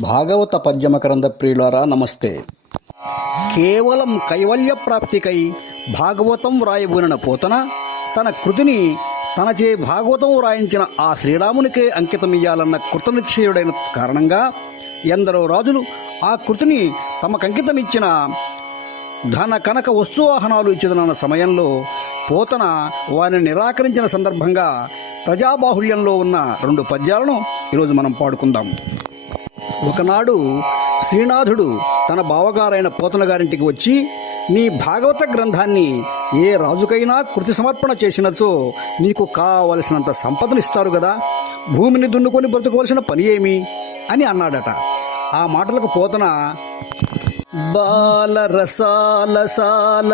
భాగవత పద్యమకరంద ప్రియులారా నమస్తే. కేవలం కైవల్య ప్రాప్తికై భాగవతం వ్రాయబూనిన పోతన తన కృతిని తనచే భాగవతం వ్రాయించిన ఆ శ్రీరామునికే అంకితమియ్యాలన్న కృతనిశ్చయుడైన కారణంగా ఎందరో రాజులు ఆ కృతిని తమకంకితమిచ్చిన ధన కనక వస్తువాహనాలు ఇచ్చిన సమయంలో పోతన వారిని నిరాకరించిన సందర్భంగా ప్రజాబాహుళ్యంలో ఉన్న రెండు పద్యాలను ఈరోజు మనం పాడుకుందాం. ఒకనాడు శ్రీనాథుడు తన బావగారైన పోతన గారింటికి వచ్చి నీ భాగవత గ్రంథాన్ని ఏ రాజుకైనా కృతి సమర్పణ చేసినచో నీకు కావలసినంత సంపదను ఇస్తారు కదా భూమిని దున్నుకొని బ్రతుకోవలసిన పని ఏమి? అని అన్నాడట. ఆ మాటలకు పోతన బాల రసాల సాల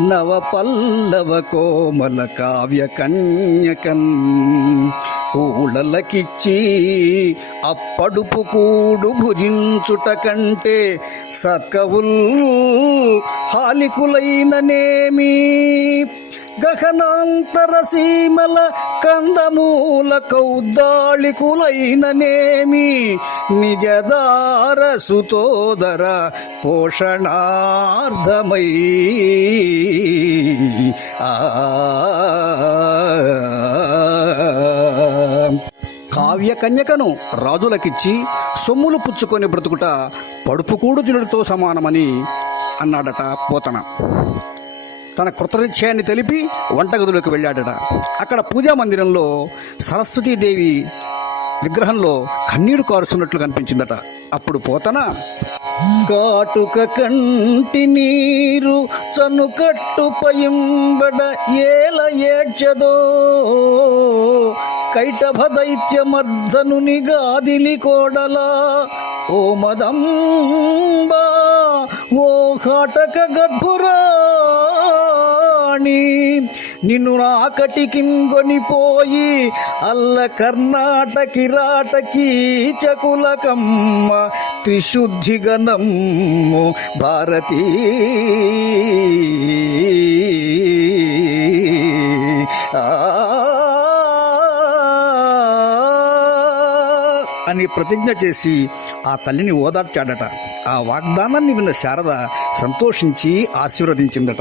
నవ పల్లవ కోమల కావ్య కన్యకన్ కూడలకిచ్చి అప్పడుపు కూడు భుజించుట కంటే సత్కవుల్ హాలికులైననేమీ? గగనాంతర సీమల కందమూల కౌద్దాళికులైననేమి నిజదార సుతోదర పోషణార్థమై. ఆ. కావ్య కన్యకను రాజులకిచ్చి సొమ్ములు పుచ్చుకొని బ్రతుకుట పడుపుకూడు తినుడితో సమానమని అన్నాడట పోతన. తన కృతనిశ్చయాన్ని తెలిపి వంటగదిలోకి వెళ్ళాడట. అక్కడ పూజా మందిరంలో సరస్వతీదేవి విగ్రహంలో కన్నీరు కారుచున్నట్లు కనిపించిందట. అప్పుడు పోతన? కాటుక కంటి నీరు చనుకట్టు పయింబడ ఏల ఏడ్చదో. కైటభ దైత్యమర్ధనుని గాదిలి కోడలా. ఓ మదంబా ఓ కాటక కొని నిన్ను నాకటికింగొనిపోయి అల్ల కర్ణాటకి రాటకి చకులకమ్మ త్రిశుద్ధిగనమ్ము భారతీ. అని ప్రతిజ్ఞ చేసి ఆ తల్లిని ఓదార్చాడట. ఆ వాగ్దానాన్ని విన్న శారద సంతోషించి ఆశీర్వదించిందట.